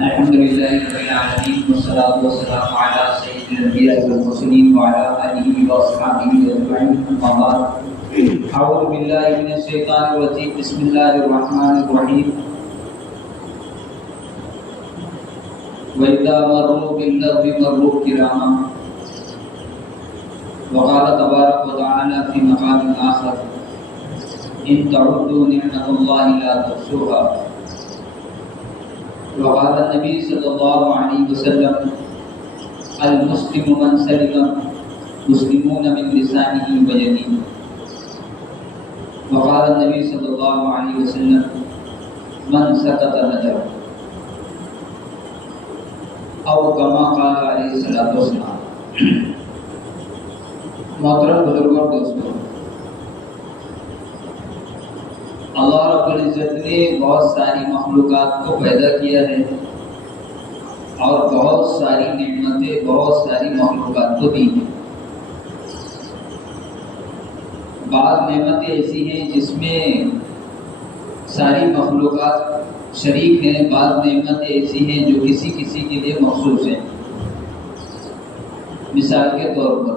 الحمد لله رب العالمين والصلاة والسلام على سيد الأنبياء والمرسلين وعلى آله وأصحابه أجمعين أما بعد أعوذ بالله من الشيطان الرجيم بسم الله الرحمن الرحيم وإذا مروا باللغو مروا كراما وقال تبارك وتعالى في مقام آخر إن تعدوا نعمة الله لا تحصوها وقال النبي صلى الله عليه وسلم المسلم من سلم مسلمون من لسانه ويده وقال النبي صلى الله عليه وسلم من سكت نجر او كما قال علیہ الصلوۃ والسلام۔ محترم بزرگوں اور دوستوں، اللہ رب العزت نے بہت ساری مخلوقات کو پیدا کیا ہے اور بہت ساری نعمتیں بہت ساری مخلوقات کو دی ہیں۔ بعض نعمتیں ایسی ہیں جس میں ساری مخلوقات شریک ہیں، بعض نعمتیں ایسی ہیں جو کسی کسی کے لیے مخصوص ہیں۔ مثال کے طور پر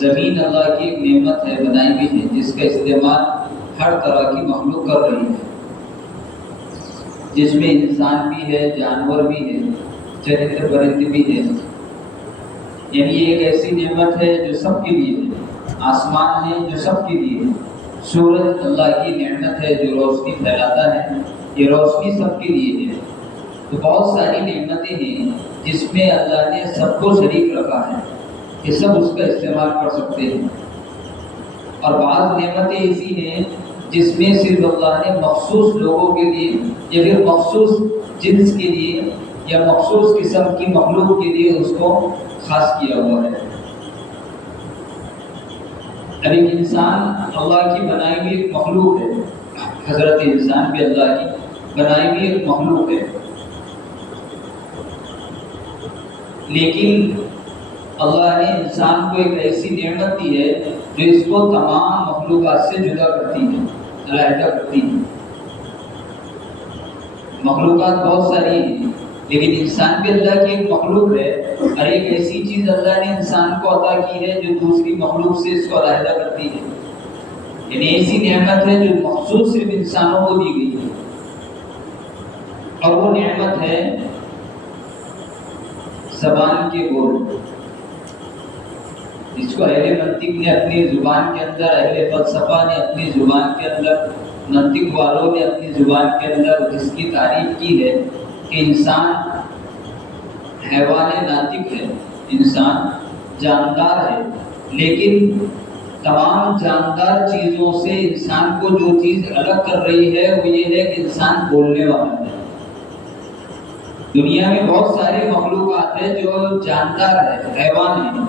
زمین اللہ کی ایک نعمت ہے، بنائی بھی ہے، جس کا استعمال ہر طرح کی مخلوق کر رہی ہے، جس میں انسان بھی ہے، جانور بھی ہے، چرند پرند بھی ہے۔ یعنی ایک ایسی نعمت ہے جو سب کے لیے ہے، آسمان ہے جو سب کے لیے ہے، سورج اللہ کی نعمت ہے جو روشنی پھیلاتا ہے، یہ روشنی سب کے لیے ہے۔ تو بہت ساری نعمتیں ہیں جس میں اللہ نے سب کو شریک رکھا ہے کہ سب اس کا استعمال کر سکتے ہیں، اور بعض نعمتیں ایسی ہیں جس میں صرف اللہ نے مخصوص لوگوں کے لیے یا پھر مخصوص جنس کے لیے یا مخصوص قسم کی مخلوق کے لیے اس کو خاص کیا ہوا ہے۔ اب ایک انسان اللہ کی بنائی ہوئی ایک مخلوق ہے، حضرت انسان بھی اللہ کی بنائی ہوئی ایک مخلوق ہے، لیکن اللہ نے انسان کو ایک ایسی نعمت دی ہے جو اس کو تمام مخلوقات سے جدا کرتی ہے، علیحدہ کرتی ہے۔ مخلوقات بہت ساری ہیں لیکن انسان بھی اللہ کی ایک مخلوق ہے، اور ایک ایسی چیز اللہ نے انسان کو عطا کی ہے جو دوسری مخلوق سے اس کو علیحدہ کرتی ہے۔ یعنی ایسی نعمت ہے جو مخصوص صرف انسانوں کو دی گئی ہے، اور وہ نعمت ہے زبان کے بول، جس کو اہل منطق نے اپنی زبان کے اندر، اہل فلسفہ نے اپنی زبان کے اندر، منطق والوں نے اپنی زبان کے اندر جس کی تعریف کی ہے کہ انسان حیوان ناطق ہے، انسان جاندار ہے، لیکن تمام جاندار چیزوں سے انسان کو جو چیز الگ کر رہی ہے وہ یہ ہے کہ انسان بولنے والا ہے۔ دنیا میں بہت سارے مخلوقات ہیں جو جاندار ہے، حیوان ہے،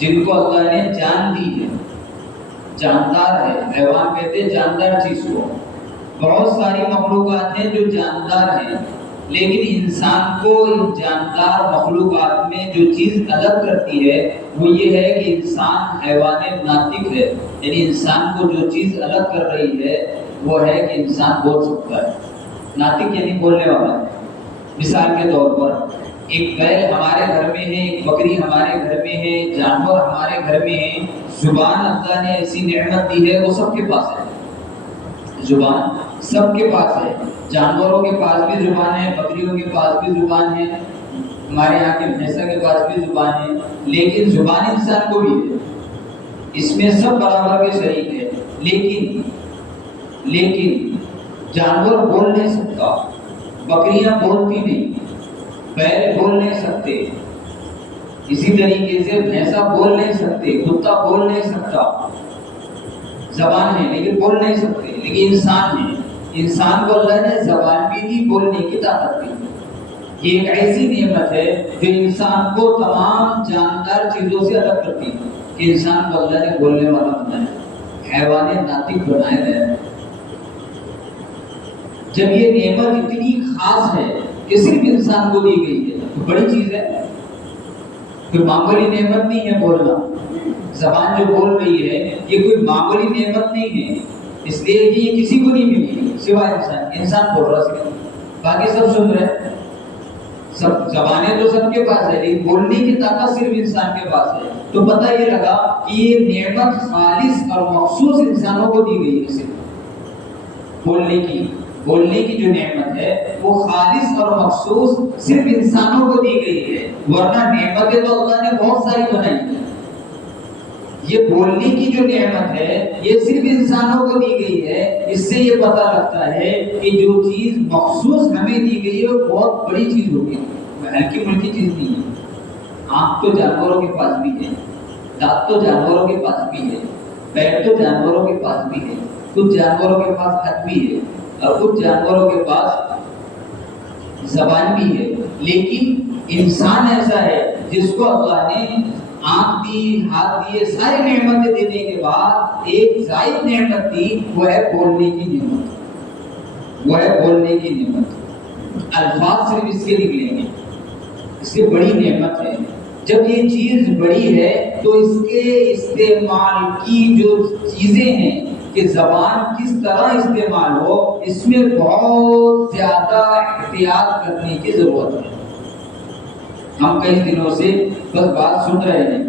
جن کو اللہ نے جان دی ہے، جاندار ہے، حیوان کہتے ہیں جاندار چیز کو۔ بہت ساری مخلوقات ہیں جو جاندار ہیں، لیکن انسان کو ان جاندار مخلوقات میں جو چیز الگ کرتی ہے وہ یہ ہے کہ انسان حیوان ناطق ہے، یعنی انسان کو جو چیز الگ کر رہی ہے وہ ہے کہ انسان بول سکتا ہے۔ ناطق یعنی بولنے والا ہے۔ مثال کے طور پر ایک بیل ہمارے گھر میں ہے، ایک بکری ہمارے گھر میں ہے، جانور ہمارے گھر میں ہے۔ زبان اللہ نے ایسی نعمت دی ہے، وہ سب کے پاس ہے، زبان سب کے پاس ہے۔ جانوروں کے پاس بھی زبان ہے، بکریوں کے پاس بھی زبان ہے، ہمارے یہاں کے بھینسا کے پاس بھی زبان ہے، لیکن زبان انسان کو بھی ہے۔ اس میں سب برابر کے شریک ہے، لیکن جانور بول نہیں سکتا، بکریاں بولتی نہیں، بیل بول نہیں سکتے، اسی طریقے سے بھینسا بول نہیں سکتے، کتا بول نہیں سکتا۔ زبان ہے لیکن بول نہیں سکتے، لیکن انسان ہے، انسان کو اللہ نے زبان بھی دی، بولنے کی طاقت بھی دی۔ یہ ایک ایسی نعمت ہے جو انسان کو تمام جاندار چیزوں سے الگ کرتی ہے کہ انسان کو اللہ نے بولنے والا بنایا، حیوان ناطق بنایا ہے۔ جب یہ نعمت اتنی خاص ہے کہ صرف انسان کو دی گئی ہے تو بڑی چیز ہے، کوئی معمولی نعمت نہیں ہے بولنا۔ زبان جو بول رہی ہے یہ کوئی معمولی نعمت نہیں ہے، اس لیے کہ یہ کسی کو نہیں ملی سوائے انسان بول رہا ہے۔ باقی سب سن رہے ہیں، سب زبانیں تو سب کے پاس ہے، لیکن بولنے کی طاقت صرف انسان کے پاس ہے۔ تو پتہ یہ لگا کہ یہ نعمت خالص اور مخصوص انسانوں کو دی گئی ہے، صرف بولنے کی جو نعمت ہے وہ خالص اور مخصوص صرف انسانوں کو دی گئی ہے، ورنہ نعمتیں تو اللہ نے بہت ساری بنائی ہیں۔ یہ بولنے کی جو نعمت ہے یہ صرف انسانوں کو دی گئی ہے۔ اس سے یہ پتہ لگتا ہے کہ جو چیز مخصوص ہمیں دی گئی ہے وہ بہت بڑی چیز ہوگی، ہلکی ملکی چیز نہیں ہے۔ آنکھ تو جانوروں کے پاس بھی ہے، دانت تو جانوروں کے پاس بھی ہے، پیر تو جانوروں کے پاس بھی ہے، کچھ جانوروں کے پاس ہاتھ بھی ہے، اور کچھ جانوروں کے پاس زبان بھی ہے، لیکن انسان ایسا ہے جس کو اللہ نے آنکھ دی، ہاتھ دیے، ساری نعمتیں دینے کے بعد ایک زائد نعمت دی، وہ ہے بولنے کی نعمت، وہ ہے بولنے کی نعمت۔ الفاظ صرف اس کے نکلیں گے، اس سے بڑی نعمت ہے۔ جب یہ چیز بڑی ہے تو اس کے استعمال کی جو چیزیں ہیں کہ زبان کس طرح استعمال ہو، اس میں بہت زیادہ احتیاط کرنے کی ضرورت ہے۔ ہم کئی دنوں سے بس بات سن رہے ہیں،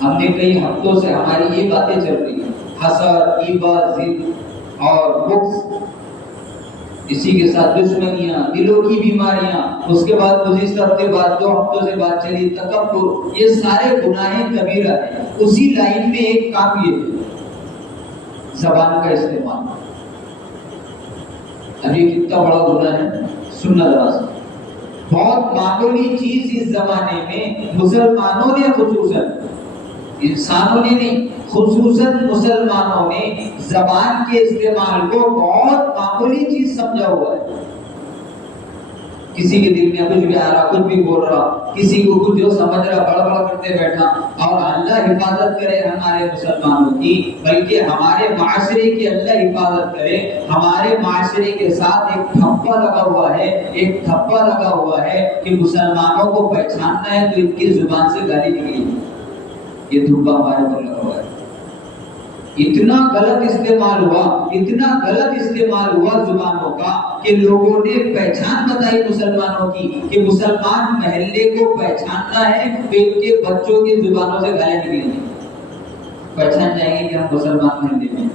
ہم نے کئی ہفتوں سے ہماری یہ باتیں چل رہی ہیں، حسد، غیبت، ضد اور بغض، اسی کے ساتھ دشمنیاں، دلوں کی بیماریاں، اس کے بعد گزشتہ ہفتے بعد 2 ہفتوں سے بات چلی تکبر، یہ سارے گناہ کبیرہ ہیں۔ اسی لائن میں ایک کام یہ ہے، زبان کا استعمال۔ اب یہ کتنا بڑا گناہ ہے، سننا ذرا سا۔ بہت معمولی چیز اس زمانے میں مسلمانوں نے خصوصاً، انسانوں نے نہیں، خصوصاً مسلمانوں نے زبان کے استعمال کو بہت معمولی چیز سمجھا ہوا ہے۔ کسی کے دل میں کچھ بھی آ رہا، کچھ بھی بول رہا، کسی کو کچھ جو سمجھ رہا بڑا کرتے بیٹھا، اور اللہ حفاظت کرے ہمارے مسلمانوں کی، بلکہ ہمارے معاشرے کی اللہ حفاظت کرے۔ ہمارے معاشرے کے ساتھ ایک تھپا لگا ہوا ہے، ایک تھپا لگا ہوا ہے کہ مسلمانوں کو پہچاننا ہے تو ان کی زبان سے گالی نکلی، یہ دھبا ہمارے پر لگا ہوا ہے۔ اتنا غلط استعمال ہوا، اتنا غلط استعمال ہوا زبانوں کا کہ لوگوں نے پہچان بتائی مسلمانوں کی کہ مسلمان محلے کو پہچاننا ہے تو ان کے بچوں کی زبانوں سے گالیاں نکلیں گی، پہچان جائیں گے کہ ہم مسلمان محلے میں۔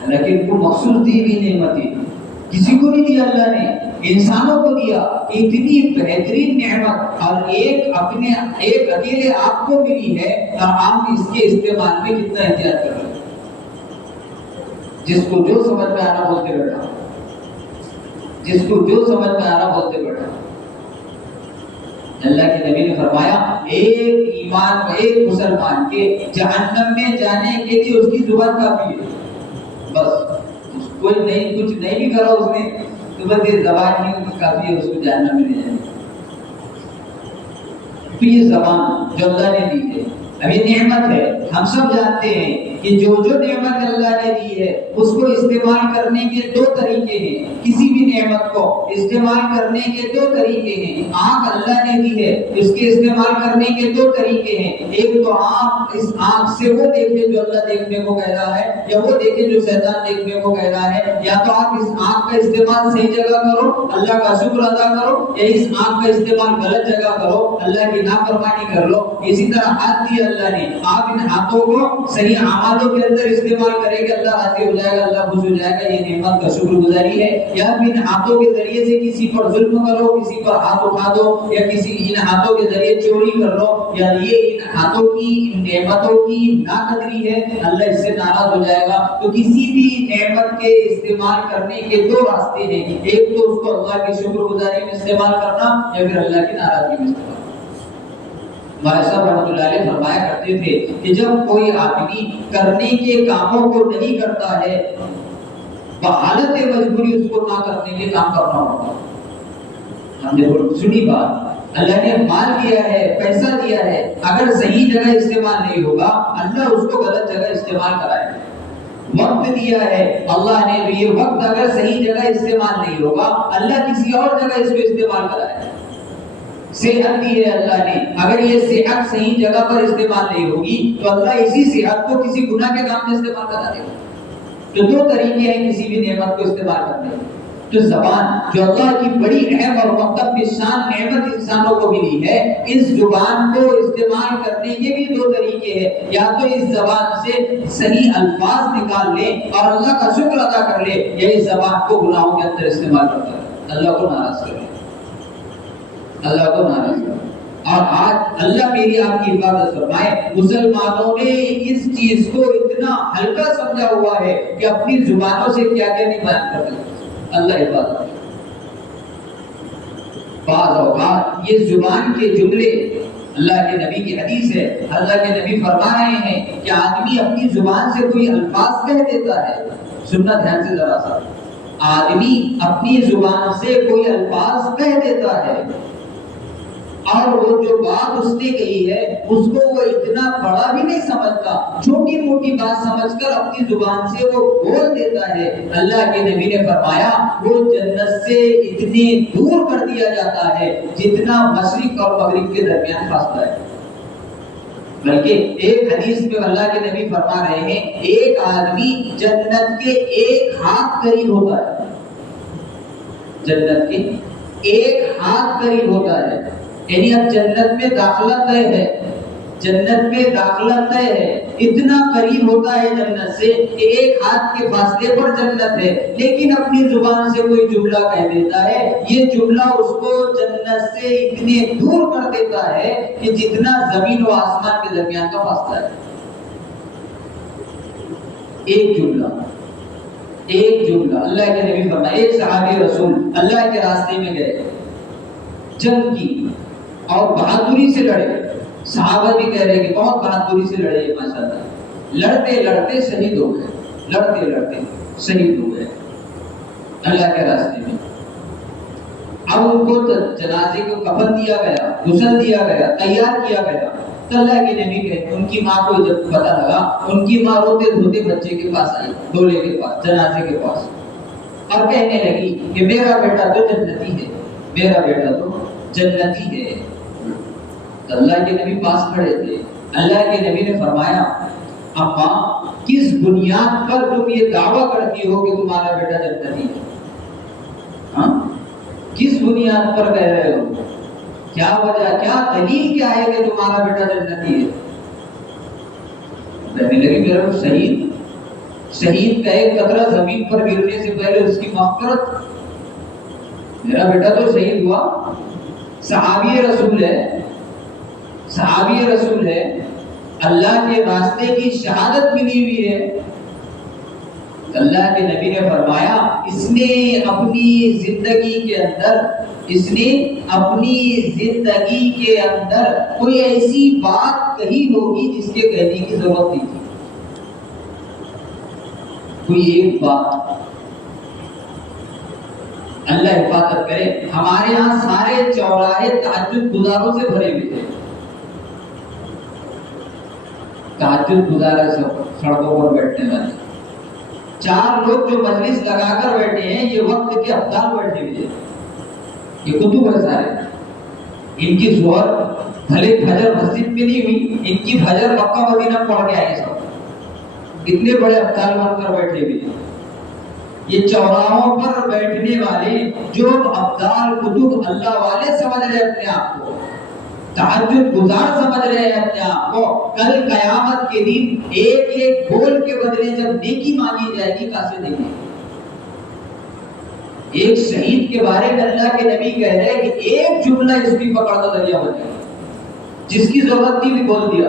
حالانکہ ان کو مخصوص دی ہوئی نعمتیں کسی کو نہیں دیا، اللہ نے انسانوں کو دیا۔ اتنی بہترین نعمت اور ایک اکیلے آپ کو ملی ہے، اور آپ اس کے استعمال میں کتنا احتیاط کر رہے ہیں۔ جس کو جو سمجھ میں آ رہا بولتے بیٹھا، جس کو جو سمجھ میں آ رہا بولتے بیٹھا۔ اللہ کے نبی نے فرمایا ایک مسلمان کے جہنم میں جانے کے لیے اس کی زبان کافی ہے، بس کوئی نہیں، کچھ نہیں بھی کرا اس نے تو بس یہ زبان ہی کافی ہے اس کو جہنم میں لے جانے۔ تو یہ زبان جو اللہ نے دی ہے، اب یہ نعمت ہے۔ ہم سب جانتے ہیں کہ جو نعمت اللہ نے دی ہے اس کو استعمال کرنے کے 2 طریقے ہیں۔ کسی بھی نعمت کو استعمال کرنے کے 2 طریقے ہیں۔ آنکھ اللہ نے دی ہے، اس کے استعمال کرنے کے 2 طریقے ہیں۔ ایک تو آپ اس آنکھ سے وہ دیکھیں جو اللہ دیکھنے کو کہہ رہا ہے، یا وہ دیکھیں جو شیطان دیکھنے کو کہہ رہا ہے، یا تو آپ اس آنکھ کا استعمال صحیح جگہ کرو، اللہ کا شکر ادا کرو، یا اس آنکھ کا استعمال غلط جگہ کرو، اللہ کی نافرمانی کر لو۔ اسی طرح ہاتھ دی اللہ نے، آپ ان ہاتھوں کو صحیح اعمالوں کے اندر استعمال کریں گے، اللہ راضی ہو جائے گا، اللہ خوش ہو جائے گا، یہ نعمت کا شکر گزاری ہے۔ یا ان ہاتھوں کے ذریعے سے کسی پر ظلم کرو، کسی پر ہاتھ اٹھا دو، یا ان ہاتھوں کے ذریعے چوری کر لو، یا یہ ان ہاتھوں کی، ان نعمتوں کی ناقدری ہے، اللہ اس سے ناراض ہو جائے گا۔ تو کسی بھی نعمت کے استعمال کرنے کے 2 راستے ہیں، ایک تو اس کو اللہ کی شکر گزاری میں استعمال کرنا، یا پھر اللہ کی ناراضگی میں استعمال کرنا۔ ہمارے صاحب رحمۃ اللہ علیہ فرمایا کرتے تھے کہ جب کوئی آدمی کرنے کے کاموں کو نہیں کرتا ہے، بحالت مجبوری اس کو نہ کرنے کے کام کرنا ہوگا۔ ہم نے سنی بات، اللہ نے مال دیا ہے، پیسہ دیا ہے، اگر صحیح جگہ استعمال نہیں ہوگا اللہ اس کو غلط جگہ استعمال کرائے۔ وقت دیا ہے اللہ نے، یہ وقت اگر صحیح جگہ استعمال نہیں ہوگا اللہ کسی اور جگہ اس کو استعمال کرائے۔ صحت دی ہے اللہ نے، اگر یہ صحت صحیح جگہ پر استعمال نہیں ہوگی تو اللہ اسی صحت کو کسی گناہ کے کام میں استعمال کرا دے گا۔ تو دو طریقے ہیں کسی بھی نعمت کو استعمال کرنے کے. تو زبان جو اللہ کی بڑی اہم اور مقدس شان نعمت انسانوں کو ملی ہے، اس زبان کو استعمال کرنے کے بھی دو طریقے ہیں. یا تو اس زبان سے صحیح الفاظ نکال لے اور اللہ کا شکر ادا کر لے، یا اس زبان کو گناہوں کے اندر استعمال کرتا ہے، اللہ کو ناراض کر لے، اللہ کو ناراض کر لے. اور آج اللہ میری آپ کی حفاظت فرمائے، مسلمانوں نے اس چیز کو اتنا ہلکا سمجھا ہوا ہے کہ اپنی زبانوں سے کیا کیا نہیں بیان کرتے. اللہ حفاظت. بعض اوقات یہ زبان کے جملے، اللہ کے نبی کی حدیث ہے، اللہ کے نبی فرما رہے ہیں کہ آدمی اپنی زبان سے کوئی الفاظ کہہ دیتا ہے. سننا دھیان سے ذرا سا. آدمی اپنی زبان سے کوئی الفاظ کہہ دیتا ہے، اور وہ جو بات اس نے کہی ہے اس کو وہ اتنا بڑا بھی نہیں سمجھتا، چھوٹی موٹی بات سمجھ کر اپنی زبان سے وہ بول دیتا ہے. اللہ کے نبی نے فرمایا وہ جنت سے اتنے دور کر دیا جاتا ہے جتنا مشرق اور مغرب کے درمیان فاصلہ ہے. بلکہ ایک حدیث میں اللہ کے نبی فرما رہے ہیں ایک آدمی جنت کے ایک ہاتھ قریب ہوتا ہے، جنت کے ایک ہاتھ قریب ہوتا ہے. یعنی اب جنت میں داخلہ طے ہے، جنت میں داخلہ طے ہے، اتنا قریب ہوتا ہے جنت سے کہ ایک ہاتھ کے فاصلے پر جنت ہے، لیکن اپنی زبان سے کوئی جملہ کہہ دیتا ہے، یہ جملہ اس کو جنت سے اتنے دور کر دیتا ہے کہ جتنا زمین و آسمان کے درمیان کا فاصلہ ہے. ایک جملہ، ایک جملہ. اللہ کے نبی فرمایا ایک صحابی رسول اللہ کے راستے میں گئے، جنگ کی اور بہادری سے لڑے. صحابہ بھی کہہ رہے کہ بہت بہادری سے لڑے ماشاءاللہ. لڑتے لڑتے شہید ہو گئے، لڑتے لڑتے شہید ہو گئے اللہ کے راستے میں. اب ان کو جنازے کو کفن دیا گیا، غسل دیا گیا، تیار کیا گیا. تو اللہ کے نبی کہتے ان کی ماں کو جب پتہ لگا، ان کی ماں روتے دھوتے بچے کے پاس آئی، ڈولے کے پاس، جنازے کے پاس، اور کہنے لگی کہ میرا بیٹا تو جنتی ہے، میرا بیٹا تو جنتی ہے. اللہ کے نبی پاس کھڑے تھے. اللہ کے نبی نے فرمایا اماں کس بنیاد پر تم یہ دعویٰ کرتی ہو کہ تمہارا بیٹا جنتی ہے؟ ہاں کس بنیاد پر کہہ رہے ہو؟ کیا وجہ، کیا دلیل کیا ہے کہ تمہارا بیٹا جنتی ہے؟ کہنے لگی میرا شہید، شہید کا ایک قطرہ زمین پر گرنے سے پہلے اس کی مغفرت، میرا بیٹا تو شہید ہوا. صحابی رسول ہے، صحابی رسول ہے، اللہ کے راستے کی شہادت ملی ہوئی ہے. اللہ کے نبی نے فرمایا اس نے اپنی زندگی کے اندر، اس نے اپنی زندگی کے اندر کوئی ایسی بات کہی ہوگی جس کے کہنے کی ضرورت نہیں تھی. کوئی ایک بات. اللہ حفاظت کرے. ہمارے ہاں سارے چوراہے تہجد گزاروں سے بھرے ہوئے تھے. تہجد گزارے سڑکوں پر بیٹھنے والے چار لوگ جو مجلس لگا کر بیٹھے ہیں، یہ وقت کے ابدال بیٹھے ہوئے ہیں. یہ کتب ہے سارے. ان کی ظہر بھلے فجر مسجد میں نہیں ہوئی، ان کی فجر مکہ مدینہ پڑھ کے آئے سب. اتنے بڑے ابدال بن کر بیٹھے ہوئے ہیں. یہ چوراہوں پر بیٹھنے والے جو ابدال کتب اللہ والے سمجھ رہے اپنے آپ کو، تہجد گزار سمجھ رہے ہیں اپنے آپ کو، کل قیامت کے دن ایک ایک بول کے بدلے جب نیکی مانگی جائے گی کہاں سے دیں گے؟ ایک شہید کے بارے میں اللہ کے نبی کہہ رہے ہیں کہ ایک جملہ اس کی پکڑ کا ذریعہ بن گیا، جس کی ضرورت نہیں بھی بول دیا.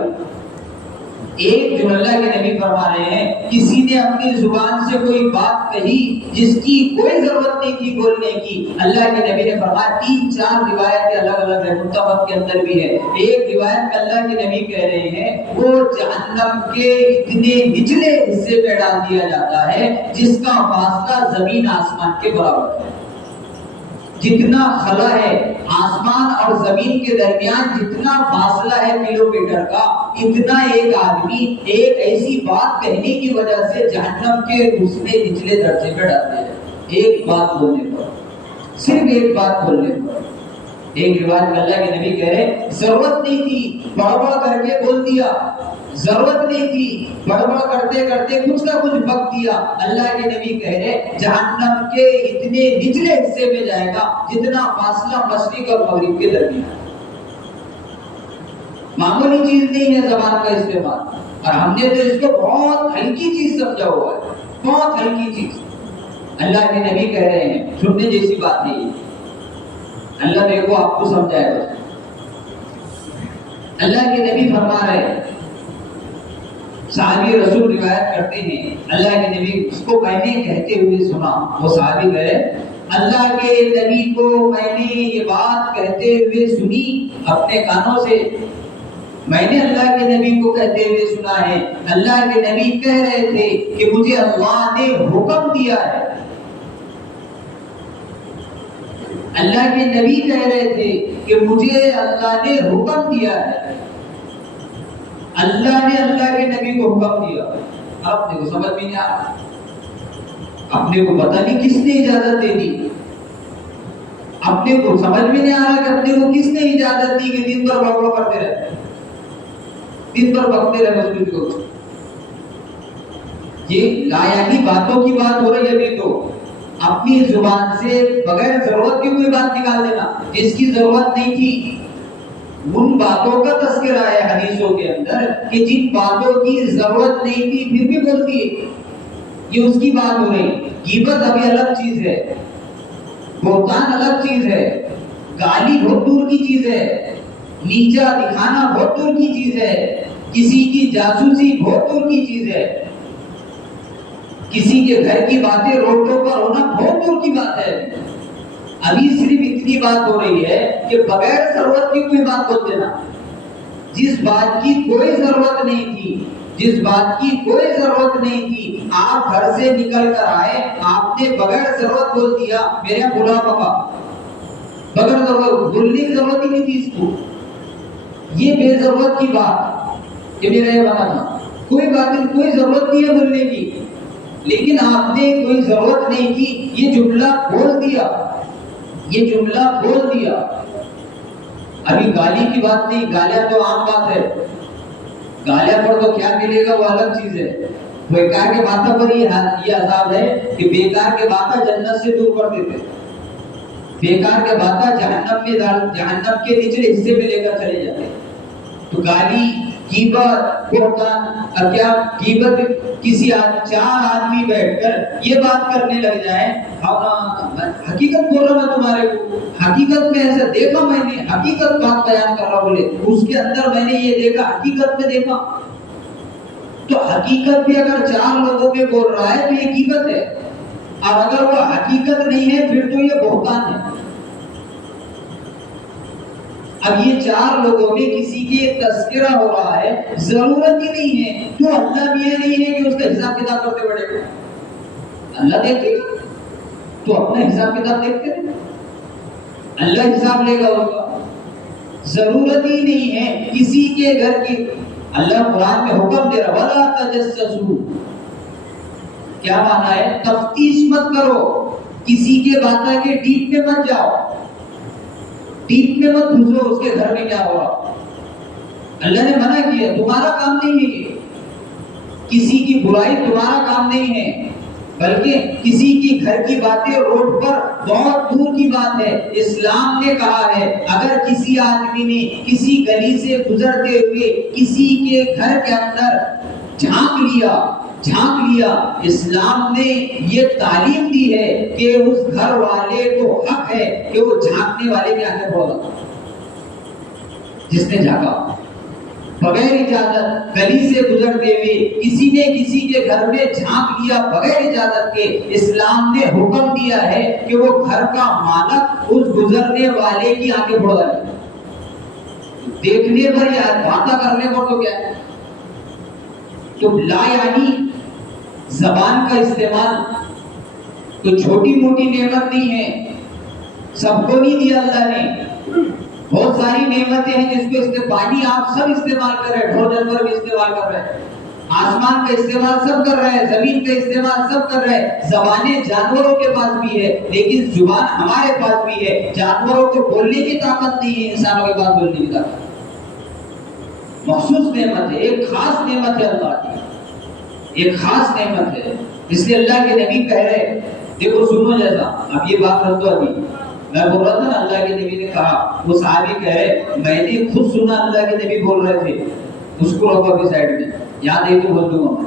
ایک جو اللہ کے نبی فرما رہے ہیں کسی نے اپنی زبان سے کوئی بات کہی جس کی کوئی ضرورت نہیں تھی بولنے کی. اللہ کے نبی نے فرمایا 3-4 روایتیں الگ الگ ہیں، متفق کے اندر بھی ہے. ایک روایت میں اللہ کے نبی کہہ رہے ہیں وہ جہنم کے اتنے نچلے حصے میں ڈال دیا جاتا ہے جس کا فاصلہ زمین آسمان کے برابر ہے. جتنا خلا ہے آسمان اور زمین کے درمیان، جتنا فاصلہ ہے کلومیٹر کا، اتنا ایک آدمی ایک ایسی بات کہنے کی وجہ سے جہنم کے دوسرے نچلے درجے پہ ڈالتے ہیں. ایک بات بولنے پر، صرف ایک بات بولنے پر. ایک روایت میں اللہ کے نبی کہہ رہے ضرورت نہیں تھی، بڑبڑ کر کے بول دیا ضرورت نہیں تھی، بڑبڑ کرتے کرتے کچھ کا کچھ وقت دیا. اللہ کے نبی کہہ رہے جہنم کے اتنے نچلے حصے میں جائے گا جتنا فاصلہ مشرق اور مغرب کے درمیان. معمولی چیز نہیں ہے زبان کا استعمال، اور ہم نے تو اس کو بہت ہلکی چیز سمجھا ہوا ہے، بہت ہلکی چیز. اللہ کے نبی کہہ رہے ہیں، سننے جیسی بات نہیں ہے. اللہ میرے کو آپ کو سمجھائے گا. اللہ کے نبی فرما رہے ہیں، صحابی رسول روایت کرتے ہیں اللہ کے نبی اس کو میں نے کہتے ہوئے سنا. وہ صحابی کہے اللہ کے نبی کو میں نے یہ بات کہتے ہوئے سنی اپنے کانوں سے. میں نے اللہ کے نبی کو کہتے ہوئے سنا ہے. اللہ کے نبی کہہ رہے تھے کہ مجھے اللہ نے حکم دیا ہے. اللہ کے نبی کہہ رہے تھے کہ مجھے اللہ نے حکم دیا ہے. اللہ نے اللہ کے نبی کو حکم دیا. اپنے کو سمجھ میں نہیں آ رہا، اپنے کو پتہ نہیں کس نے اجازت دے دی. اپنے کو سمجھ میں نہیں آ رہا کہ اپنے کو کس نے اجازت دی کہ دن بھر بڑبڑ کرتے رہتے، دن بھر بکتے رہے مسجد کو. یہ لایانی باتوں کی بات ہو رہی ہے. ابھی تو اپنی زبان سے بغیر ضرورت کی کوئی بات نکال دینا جس کی ضرورت نہیں تھی. ان باتوں کا تذکرہ ہے حدیثوں کے اندر کہ جن باتوں کی ضرورت نہیں تھی پھر بھی بول دیے. یہ اس کی بات ہو رہی. غیبت ابھی الگ چیز ہے، بہتان الگ چیز ہے، گالی بہت دور کی چیز ہے، نیچا دکھانا بہت دور کی چیز ہے، کسی کی جاسوسی بہت دور کی چیز ہے، کسی کے گھر کی باتیں روڈوں پر ہونا بہت دور کی بات ہے. ابھی صرف اتنی بات ہو رہی ہے کہ بغیر ضرورت کی کوئی بات بول دینا. جس بات کی کوئی ضرورت نہیں تھی، جس بات کی کوئی ضرورت نہیں تھی، آپ گھر سے نکل کر آئے، آپ نے بغیر ضرورت بول دیا میرے بلا پپا. بغیر ضرورت بولنے کی ضرورت ہی نہیں تھی اس کو. یہ بے ضرورت کی بات کہ میرا یہ بنا تھا، کوئی بات نہیں، کوئی ضرورت نہیں ہے بولنے کی، لیکن آپ نے کوئی ضرورت نہیں کی یہ جملہ بول دیا، یہ جملہ بول دیا. ابھی گالی کی بات نہیں، گالیاں تو عام بات ہے. گالیاں پر تو کیا ملے گا وہ الگ چیز ہے. بیکار کے باتوں پر یہ عذاب ہے کہ بیکار کے باتیں جنت سے دور کر دیتے، بیکار کے باتیں جہنم کے نچلے حصے میں لے کر چلے جاتے. تو گالی، غیبت، بہتان، اور کیا غیبت کسی چار آدمی بیٹھ کر یہ بات کرنے لگ جائیں، حقیقت بول رہا میں تمہارے کو، حقیقت میں ایسا دیکھا میں نے، حقیقت بات بیان کر رہا بولے اس کے اندر میں نے یہ دیکھا، حقیقت میں دیکھا. تو حقیقت بھی اگر چار لوگوں میں بول رہا ہے تو یہ غیبت ہے، اور اگر وہ حقیقت نہیں ہے پھر تو یہ بہتان ہے. اب یہ چار لوگوں میں کسی کے تذکرہ ہو رہا ہے، ضرورت ہی نہیں ہے، تو اللہ بھی یہ نہیں ہے کہ اس کا حساب کتاب کرتے بڑھے گا. اللہ دیکھے گا تو اپنا حساب کتاب دیکھتے رہے، اللہ حساب لے گا اس کا. ضرورت ہی نہیں ہے کسی کے گھر کی. اللہ قرآن میں حکم دے رہا وَلَا تَجَسَّسُوا. کیا معنی ہے؟ تفتیش مت کرو، کسی کے باتیں کے ڈیپ میں مت جاؤ، ڈیپ میں مت گھسو اس کے گھر میں کیا ہو رہا. اللہ نے منع کیا، تمہارا کام نہیں ہے یہ. کسی کی برائی تمہارا کام نہیں ہے، بلکہ کسی کی گھر کی باتیں روڈ پر بہت دور کی بات ہے. اسلام نے کہا ہے اگر کسی آدمی نے کسی گلی سے گزرتے ہوئے کسی کے گھر کے اندر جھانک لیا، اسلام نے یہ تعلیم دی ہے کہ اس گھر والے کو حق ہے کہ وہ جھانکنے والے کے آگے بولا. جس نے جھانکا بغیر اجازت گلی سے گزرتے ہوئے کسی نے کسی کے گھر میں جھانک لیا بغیر اجازت کے، اسلام نے حکم دیا ہے کہ وہ گھر کا مالک اس گزرنے والے کی آنکھیں پھوڑ ڈالے. دیکھنے پر یا باتیں کرنے پر تو کیا ہے. تو لا یعنی زبان کا استعمال کوئی چھوٹی موٹی نعمت نہیں ہے، سب کو نہیں دیا اللہ نے. بہت ساری نعمتیں ہیں جس کو پانی آپ سب استعمال کر رہے ہیں، ڈھول جانور بھی استعمال کر رہے ہیں، آسمان کا استعمال سب کر رہے ہیں، زمین کا استعمال سب کر رہے ہیں. زبانیں جانوروں کے پاس بھی ہے لیکن زبان ہمارے پاس بھی ہے. جانوروں کو بولنے کی طاقت نہیں ہے، انسانوں کے پاس بولنے کی طاقت. مخصوص نعمت ہے، ایک خاص نعمت ہے اللہ کی، ایک خاص نعمت ہے. اس لیے اللہ کے نبی کہہ رہے، دیکھو سنو جیسا، اب یہ بات رکھ دو. ابھی میں بول رہا تھا نا اللہ کے نبی نے کہا، وہ صحابی کہہ رہے میں نے خود سنا اللہ کے نبی بول رہے تھے. اس کو رکھو اپنی سائڈ میں، یاد ہے تو بول دوں گا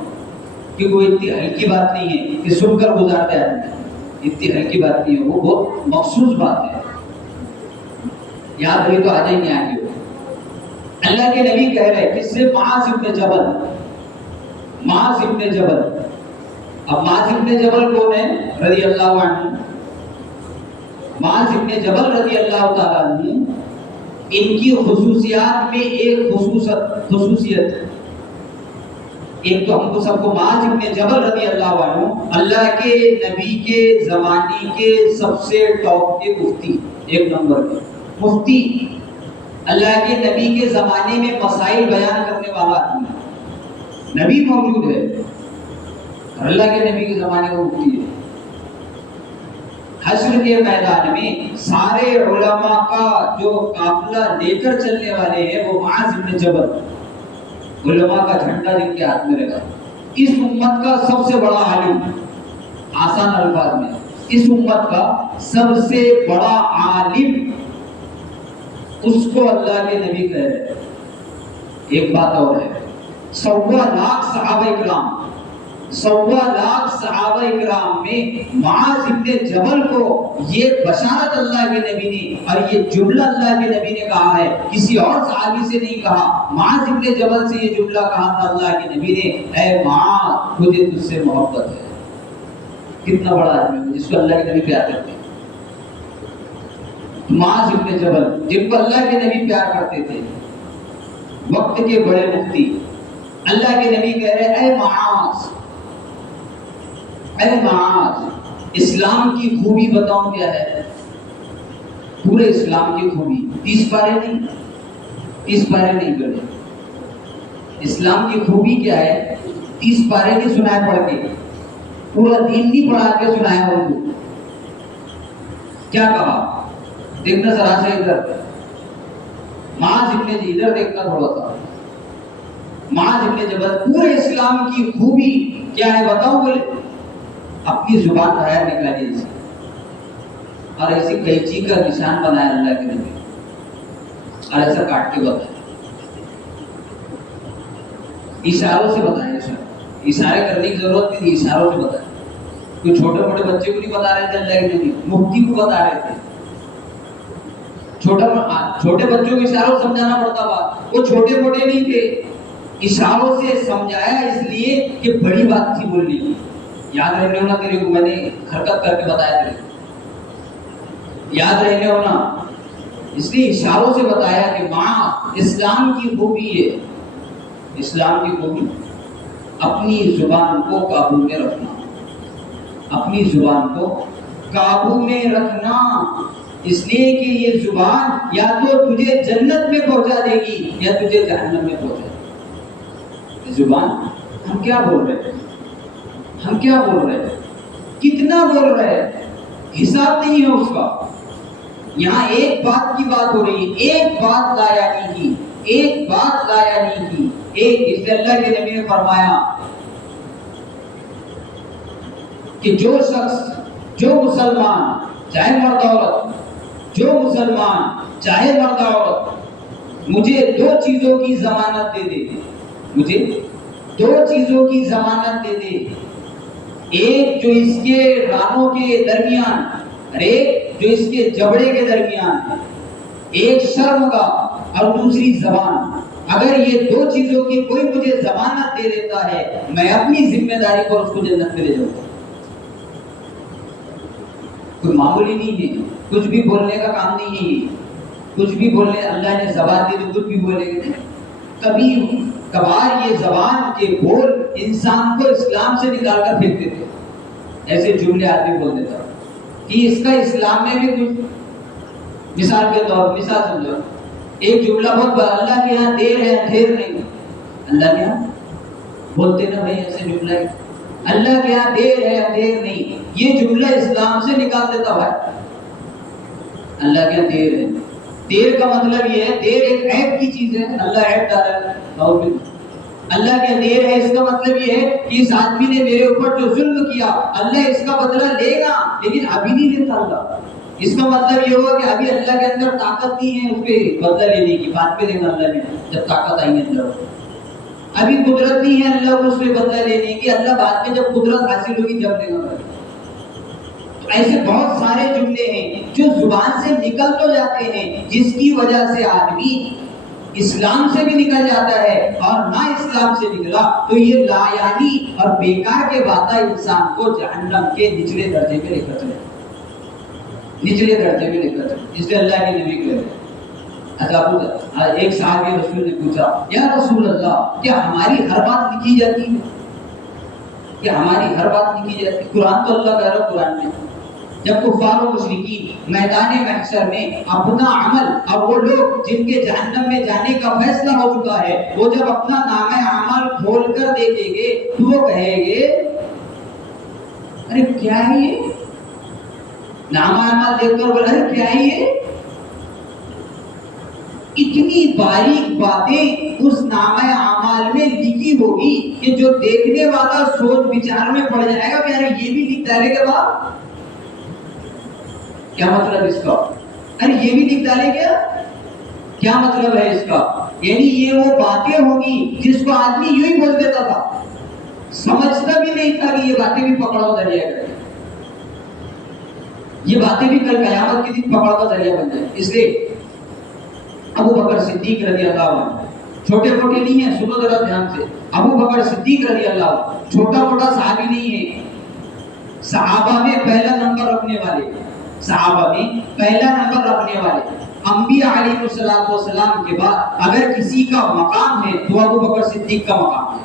کہ کوئی اتنی ہلکی بات نہیں ہے کہ سن کر گزارتے آدمی، اتنی ہلکی بات نہیں ہے، وہ بہت مخصوص بات ہے. یاد رہی تو آ جائیں گے آگے. اللہ کے نبی کہہ رہے کس سے؟ معاذ ابن جبل. معاذ ابن جبل. اب معاذ ابن جبل کون ہے؟ رضی اللہ عنہ. معاذ ابن جبل رضی اللہ تعالیٰ عنہ، ان کی خصوصیات میں ایک خصوصیت ایک تو ہم کو سب کو معاذ ابن جبل رضی اللہ عنہ اللہ کے نبی کے زمانے کے سب سے ٹاپ کے مفتی، ایک نمبر کے مفتی، اللہ کے نبی کے زمانے میں مسائل بیان کرنے والا آدمی، نبی موجود ہے اور اللہ کے نبی کے زمانے کا مفتی ہے. حشر کے میدان میں سارے علماء کا جو قافلہ لے کر چلنے والے ہیں وہ معاذ ابن جبل، علماء کا جھنڈا جن کے ہاتھ میں رہا. اس امت کا سب سے بڑا عالم، آسان الفاظ میں اس امت کا سب سے بڑا عالم، اس کو اللہ کے نبی کہہ رہے. ایک بات اور ہے، 1.25 صحابہ اکرام، 1.25 صحابہ اکرام میں معاذ ابن جبل کو یہ بشارت اللہ کے نبی نے اور یہ جملہ اللہ کے نبی نے کہا ہے، کسی اور صحابی سے نہیں کہا. معاذ ابن جبل سے یہ جملہ کہا تھا اللہ کے نبی نے، اے معاذ مجھے تجھ سے محبت ہے. کتنا بڑا آدمی ہے جس کو اللہ کے نبی پیار کرتے ہیں. معاذ ابن جبل جن کو اللہ کے نبی پیار کرتے تھے، وقت کے بڑے مفتی، اللہ کے نبی کہہ رہے اے معاذ، اے معاذ اسلام کی خوبی بتاؤں کیا ہے؟ پورے اسلام کی خوبی 30 پارے نہیں، 30 پارے نہیں کرے. اسلام کی خوبی کیا ہے؟ 30 پارے نہیں سنائے پڑھ کے، پورا دین نہیں پڑھا کے سنایا ان کو. کیا کہا؟ دیکھنا ذرا سے ادھر، معاذ ابن جبل ادھر دیکھنا تھوڑا سا. معاذ ابن جبل پورے اسلام کی خوبی کیا ہے بتاؤ؟ بولے اپنی زبان باہر نکالی اسے اور ایسی قینچی کا نشان بنایا اللہ کے نبی اور ایسا کاٹ کے بتایا، اشاروں سے بتایا. اشارے کرنے کی ضرورت نہیں تھی، اشاروں سے بتایا. کوئی چھوٹے موٹے بچے کو نہیں بتا رہے تھے اللہ کے نبی، مفتی کو بتا رہے تھے. چھوٹے بچوں کو اشاروں سمجھانا پڑتا بات، وہ چھوٹے موٹے نہیں تھے. اشاروں سے سمجھایا اس لیے کہ بڑی بات تھی بولنے کی. یاد رہنے ہونا تیرے کو، میں نے حرکت کر کے بتایا تیرے کو، یاد رہنے ہونا. اس لیے اشاروں سے بتایا کہ ماں اسلام کی خوبی ہے، اسلام کی خوبی اپنی زبان کو قابو میں رکھنا، اپنی زبان کو قابو میں رکھنا. اس لیے کہ یہ زبان یا تو تجھے جنت میں پہنچا دے گی یا تجھے جہنم میں پہنچا دے گی. زبان ہم کیا بول رہے ہیں، ہم کیا بول رہے ہیں، کتنا بول رہے ہیں، حساب نہیں ہے اس کا. یہاں ایک بات کی بات ہو رہی ہے، ایک بات لایا نہیں کی، ایک بات لایا نہیں کی. ایک اس لیے اللہ کے نبی نے فرمایا کہ جو شخص، جو مسلمان چاہے مرد عورت، جو مسلمان چاہے مرد عورت مجھے 2 چیزوں کی ضمانت دے دے، مجھے 2 چیزوں کی ضمانت دے دے. ایک جو اس کے رانوں کے درمیان اور ایک جو اس کے جبڑے کے درمیان، ایک شرم کا اور دوسری زبان. اگر یہ 2 چیزوں کی کوئی مجھے ضمانت دے دیتا ہے، میں اپنی ذمہ داری پر اس کو جنت میں لے جاؤں گا. کوئی معمولی نہیں ہے، کچھ بھی بولنے کا کام نہیں ہے. کچھ بھی بولنے، اللہ نے زبان دی تو کچھ بھی بولے گے. کبھی کبھار یہ زبان کے بول انسان کو اسلام سے نکال کر پھینک دیتے. ایسے جملے آدمی بول دیتا کہ اس کا اسلام میں بھی کچھ. مثال کے طور پر مثال سمجھو، ایک جملہ بہت بڑا، اللہ کے یہاں دیر ہے اندھیر نہیں. اللہ کے یہاں بولتے نا بھائی ایسے جملہ ہے، اللہ کے یہاں دیر ہے اندھیر نہیں. یہ جملہ اسلام سے نکال دیتا بھائی. اللہ کے یہاں دیر ہے، دیر کا مطلب یہ ہے، دیر ایک عیب کی چیز ہے، اللہ عیب ڈالا ہے، اللہ کیا دیر ہے، اس کا مطلب یہ ہے کہ اس آدمی نے میرے اوپر جو ظلم کیا اللہ اس کا بدلہ لے گا، لیکن ابھی نہیں دیتا اللہ۔ اس کا مطلب یہ ہوا کہ ابھی اللہ کے اندر طاقت نہیں ہے اس پہ بدلہ لینے کی، بعد میں دے گا اللہ نے جب طاقت آئی ہے اندر۔ ابھی قدرت نہیں ہے اللہ کو اس پہ بدلہ لینے کی، اللہ بعد میں جب قدرت حاصل ہوگی جب دے گا۔ ایسے بہت سارے جملے ہیں جو زبان سے نکل تو جاتے ہیں، جس کی وجہ سے آدمی اسلام سے بھی نکل جاتا ہے، اور نہ اسلام سے نکلا تو یہ لا یعنی اور بیکار کے باتیں انسان کو جہنم کے نچلے درجے پہ لے کر چلے، نچلے درجے پہ لے کر چلے۔ اس لیے اللہ کے نبی کہتے ہیں، ایک صحابی رسول نے پوچھا، یا رسول اللہ کیا ہماری ہر بات لکھی جاتی ہے؟ کیا ہماری ہر بات لکھی جاتی ہے؟ قرآن تو اللہ کہہ رہا قرآن میں، جب کفار و مشرکین میدان محشر میں اپنا عمل، اور وہ لوگ جن کے جہنم میں جانے کا فیصلہ ہو چکا ہے، وہ جب اپنا نامہ اعمال کھول کر دیکھیں گے تو وہ کہیں گے ارے کیا ہے یہ؟ نامہ اعمال دیکھ کر بولے ارے کیا ہے یہ؟ اتنی باریک باتیں اس نامہ اعمال میں لکھی ہوگی کہ جو دیکھنے والا سوچ بچار میں پڑ جائے گا کہ ارے یہ بھی لکھ ڈالے کے بعد کیا مطلب اس کا؟ ارے یہ بھی لکھ ڈالے کیا مطلب ہے اس کا؟ یعنی یہ وہ باتیں ہوگی جس کو آدمی یوں ہی بول دیتا تھا، سمجھتا بھی نہیں تھا کہ یہ باتیں بھی پکڑا ہوا ذریعہ ہے، یہ باتیں بھی کل قیامت کے دن پکڑا ہوا ذریعہ بن جائے۔ اس لیے ابو بکر صدیق رضی اللہ عنہ چھوٹے موٹے نہیں ہیں، سنو ذرا دھیان سے، ابو بکر صدیق رضی اللہ عنہ چھوٹا موٹا صحابی نہیں ہے، صحابہ میں پہلا نمبر رکھنے والے، صحابہ میں پہلا نمبر رکھنے والے، انبیاء علیہ السلام کے بعد اگر کسی کا مقام ہے تو ابو بکر صدیق کا مقام ہے۔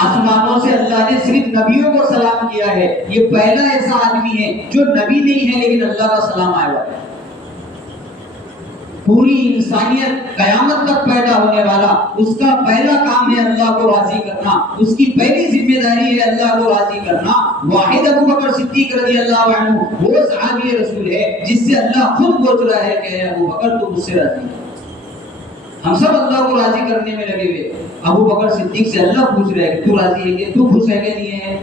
آسمانوں سے اللہ نے صرف نبیوں کو سلام کیا ہے، یہ پہلا ایسا آدمی ہے جو نبی نہیں ہے لیکن اللہ کا سلام آیا ہوا ہے۔ پوری انسانیت قیامت تک پیدا ہونے والا، اس کا پہلا کام ہے اللہ کو راضی کرنا، اس کی پہلی ذمہ داری ہے اللہ کو راضی کرنا۔ واحد ابو بکر صدیق رضی اللہ عنہ وہ صحابی رسول ہے جس سے اللہ خود پوچھ رہا ہے کہ اے ابو بکر تو مجھ سے راضی ہے۔ ہم سب اللہ کو راضی کرنے میں لگے ہوئے، ابو بکر صدیق سے اللہ پوچھ رہا ہے کہ تو راضی ہے کہ تو خوش ہے کہ نہیں ہے؟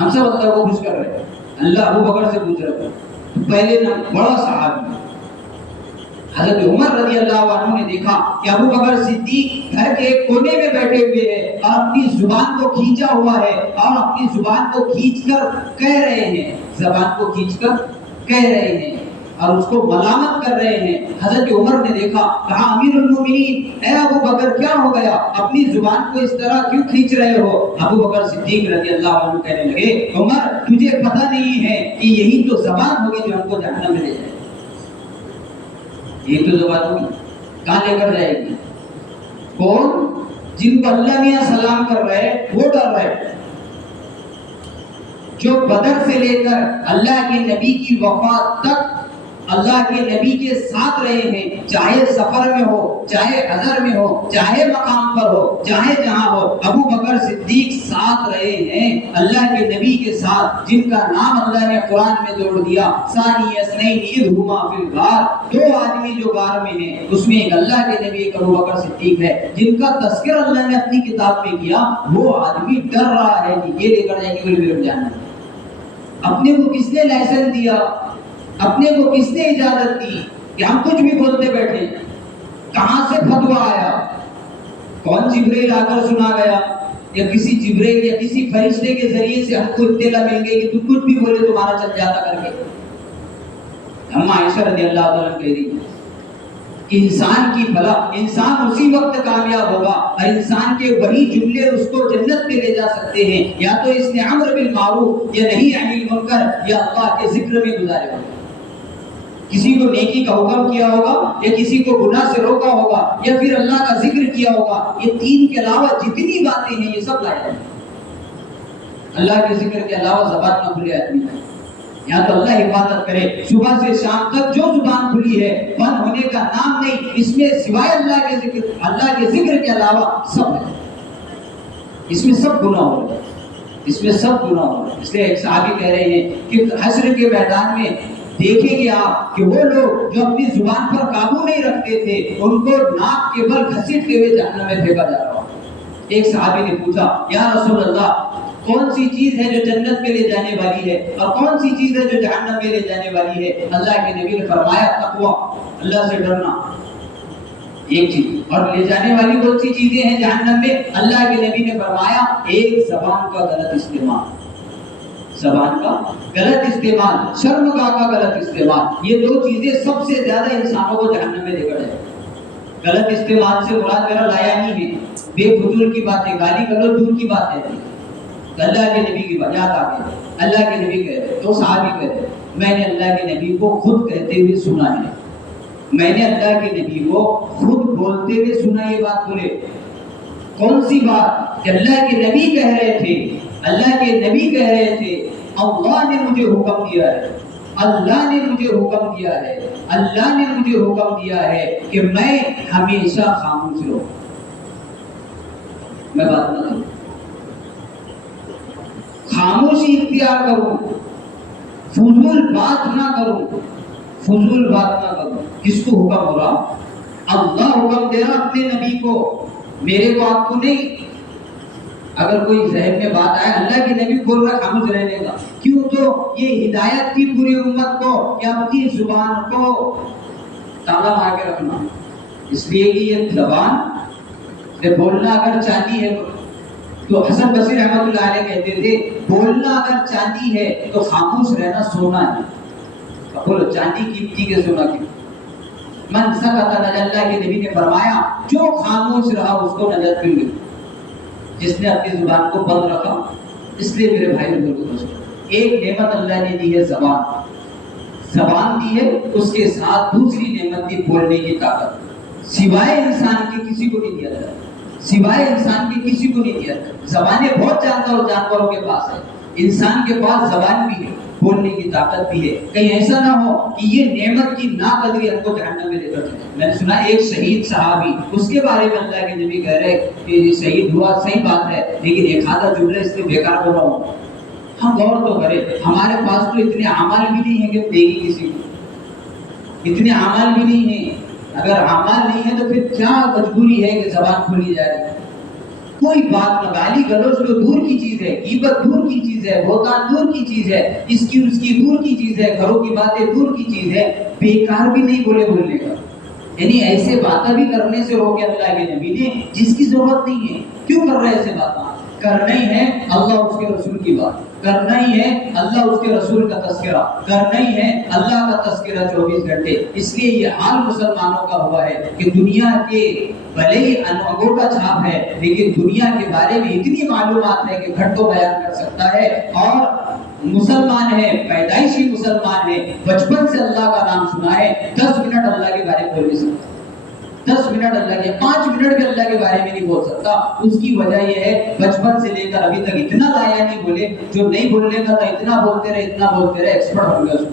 ہم سب اللہ کو خوش کر رہے ہیں، اللہ ابو بکر سے پوچھ رہا ہے۔ پہلے بڑا صحابی حضرت عمر رضی اللہ عنہ نے دیکھا کہ ابو بکر صدیق گھر کے ایک کونے میں بیٹھے ہوئے ہیں اور اپنی زبان کو کھینچا ہوا ہے، اور اپنی زبان کو کھینچ کر کہہ رہے ہیں، زبان کو کھینچ کر کہہ رہے ہیں اور اس کو ملامت کر رہے ہیں۔ حضرت عمر نے دیکھا، کہا امیر المومنین اے ابو بکر کیا ہو گیا، اپنی زبان کو اس طرح کیوں کھینچ رہے ہو؟ ابو بکر صدیق رضی اللہ عنہ کہنے لگے، عمر تجھے پتہ نہیں ہے کہ یہی تو زبان ہوگی جو ہم کو جہنم میں لے جائے، یہ تو زبان ہوگی کہاں لے کر جائے گی؟ کون؟ جن کو اللہ میاں سلام کر رہے وہ ڈر رہے، جو بدر سے لے کر اللہ کے نبی کی وفات تک اللہ کے نبی کے ساتھ رہے ہیں، چاہے سفر میں ہو، چاہے حضر میں ہو، چاہے مقام پر ہو، چاہے جہاں ہو، ابو بکر صدیق ساتھ رہے ہیں اللہ کے نبی کے ساتھ، جن کا نام اللہ نے قرآن میں جوڑ دیا، ثانی اثنین اذ ہما فی الغار، دو آدمی جو غار میں ہیں اس میں ایک اللہ کے نبی ایک ابو بکر صدیق ہے، جن کا تذکر اللہ نے اپنی کتاب میں کیا۔ وہ آدمی ڈر رہا ہے کہ یہ لے کر جائیں گے میرے جانا، اپنے کو کس نے لائسنس دیا، اپنے کو کس نے اجازت دی کہ ہم کچھ بھی بولتے بیٹھے؟ کہاں سے فتویٰ آیا؟ کون جبرائیل آ کر سنا گیا، یا کسی جبرائیل یا کسی فرشتے کے ذریعے سے ہم کو اطلاع مل گئی کہ تو کچھ بھی بولے تمہارا چل جاتا کر کے؟ ہم عائشہ رضی اللہ تعالیٰ کہہ رہی ہے انسان کی بھلا، انسان اسی وقت کامیاب ہوگا اور انسان کے وہی جملے اس کو جنت میں لے جا سکتے ہیں، یا تو اس نے امر بالمعروف یا نہی عن المنکر یا اللہ کے ذکر میں گزارے ہوگا، کسی کو نیکی کا حکم کیا ہوگا یا کسی کو گناہ سے روکا ہوگا یا پھر اللہ کا ذکر کیا ہوگا۔ یہ تین کے علاوہ جتنی باتیں ہیں یہ سب لائے ہیں، اللہ کے ذکر کے علاوہ زبان نہ کھلے آدمی ہے، یا تو اللہ حفاظت کرے، صبح سے شام تک جو زبان کھلی ہے بند ہونے کا نام نہیں، اس میں سوائے اللہ کے ذکر کے علاوہ سب ہے، اس میں سب گناہ ہو رہے ہیں، اس میں سب گناہ ہو رہے ہیں۔ اس لیے ایک صحابی کہہ رہے ہیں کہ حشر کے میدان میں دیکھیں گے آپ کہ وہ لوگ جو اپنی زبان پر قابو نہیں رکھتے تھے ان کو ناک کے بل گھسیٹتے ہوئے جہنم میں پھینکا جا رہا. ایک صحابی نے پوچھا یا رسول اللہ کون سی چیز ہے جو جنت میں لے جانے والی ہے اور کون سی چیز ہے جو جہنم میں لے جانے والی ہے؟ اللہ کے نبی نے فرمایا تقویٰ، اللہ سے ڈرنا ایک چیز. اور لے جانے والی کون سی چیزیں ہیں جہنم میں؟ اللہ کے نبی نے فرمایا ایک زبان کا غلط استعمال، زبان کا غلط استعمال، شرمگاہ کا غلط استعمال. یہ دو چیزیں سب سے زیادہ انسانوں کو جہنم میں لے کر جائے. غلط استعمال سے مراد میرا لایا نہیں ہے، بے فضول کی باتیں، گالی گلوچ دور کی بات ہے. اللہ کے نبی کی بات یاد آ گئی. اللہ کے نبی کہتے تو صحابی کہتے میں نے اللہ کے نبی کو خود کہتے ہوئے سنا ہے، میں نے اللہ کے نبی کو خود بولتے ہوئے سنا. یہ بات بولے کون سی بات کہ اللہ کے نبی کہہ رہے تھے، اللہ کے نبی کہہ رہے تھے اللہ نے مجھے حکم دیا ہے، اللہ نے مجھے حکم دیا ہے، اللہ نے مجھے حکم دیا ہے کہ میں ہمیشہ خاموش رہوں، میں بات نہ کروں، خاموشی اختیار کروں، فضول بات نہ کروں، فضول بات نہ کروں. کس کو حکم ہو رہا؟ اللہ حکم دے رہا اپنے نبی کو، میرے کو آپ کو نہیں. اگر کوئی ذہن میں بات آئے اللہ کے نبی بول رہا خاموش رہنے کا، کیوں؟ تو یہ ہدایت تھی پوری امت کو کہ اپنی زبان کو تالا مار کے رکھنا. اس لیے کہ یہ زبان سے بولنا اگر چاندی ہے تو حسن بصری رحمۃ اللہ علیہ کہتے تھے بولنا اگر چاندی ہے تو خاموش رہنا سونا ہے. بولو چاندی قیمتی کے سونا کی من سکت نجا. اللہ کے نبی نے فرمایا جو خاموش رہا اس کو نجات مل گئی، جس نے اپنی زبان کو بند رکھا. اس لیے میرے بھائی بزرگوں ایک نعمت اللہ نے دی ہے زبان، زبان دی ہے، اس کے ساتھ دوسری نعمت دی بولنے کی طاقت. سوائے انسان کے کسی کو نہیں دیا جاتا، سوائے انسان کے کسی کو نہیں دیا جاتا. زبانیں بہت جانوروں کے پاس ہے، انسان کے پاس زبان بھی ہے، بولنے کی طاقت بھی ہے. کہیں ایسا نہ ہو کہ یہ نعمت کی ناقدری ہم کو جہنم میں لے کر جائے. میں نے سنا ایک شہید صحابی، اس کے بارے میں اللہ کے نبی کہہ رہے کہ یہ شہید ہوا، صحیح بات ہے، لیکن ایک آدھا جملہ اس لیے بیکار بول رہا ہوں. ہم غور تو کریں، ہمارے پاس تو اتنے اعمال بھی نہیں ہیں کہ دے گی کسی کو، اتنے اعمال بھی نہیں ہیں. اگر اعمال نہیں ہے تو پھر کیا مجبوری ہے کہ زبان کھولی جائے؟ کوئی بات نہ، گالی گلوچ جو دور کی چیز ہے، غیبت دور کی چیز ہے، بہتان دور کی چیز ہے، اس کی دور کی چیز ہے، گھروں کی باتیں دور کی چیز ہے. بیکار بھی نہیں بولنے کا، یعنی ایسے باتیں بھی کرنے سے روکے اللہ کے نبی نے جس کی ضرورت نہیں ہے. کیوں کر رہے ایسے باتیں؟ کرنا ہی ہے اللہ اس کے رسول کی بات، کرنا ہی ہے اللہ اس کے رسول کا تذکرہ، کرنا ہی ہے اللہ کا تذکرہ 24 گھنٹے. اس لیے یہ حال مسلمانوں کا ہوا ہے کہ دنیا کے بھلے ہی انگوٹا چھاپ ہے لیکن دنیا کے بارے میں اتنی معلومات ہے کہ گھنٹوں بیان کر سکتا ہے. اور مسلمان ہے، پیدائشی مسلمان ہے، بچپن سے اللہ کا نام سنا ہے، 10 منٹ اللہ کے بارے میں بول نہیں سکتا، 10 منٹ اللہ کے، 5 منٹ بھی اللہ کے بارے میں نہیں بول سکتا. اس کی وجہ یہ ہے بچپن سے لے کر ابھی تک اتنا لایا نہیں بولے. جو نہیں بولنے کا تھا اتنا بولتے رہے، اتنا بولتے رہے، ایکسپرٹ ہو گیا.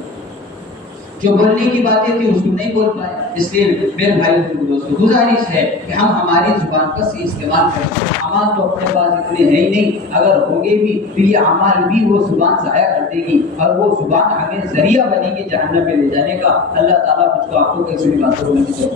جو بولنے کی باتیں تھی اس کو نہیں بول پائے. اس لیے میرے بھائی دوستوں گزارش ہے کہ ہم ہماری زبان کا صحیح استعمال کریں. اعمال تو اپنے پاس اتنے ہیں ہی نہیں، اگر ہوں گے بھی تو یہ اعمال بھی وہ زبان ضائع کر دے گی اور وہ زبان ہمیں ذریعہ بنے گی جہنم میں لے جانے کا. اللہ تعالیٰ مجھ کو آپ کو کیسی باتوں کو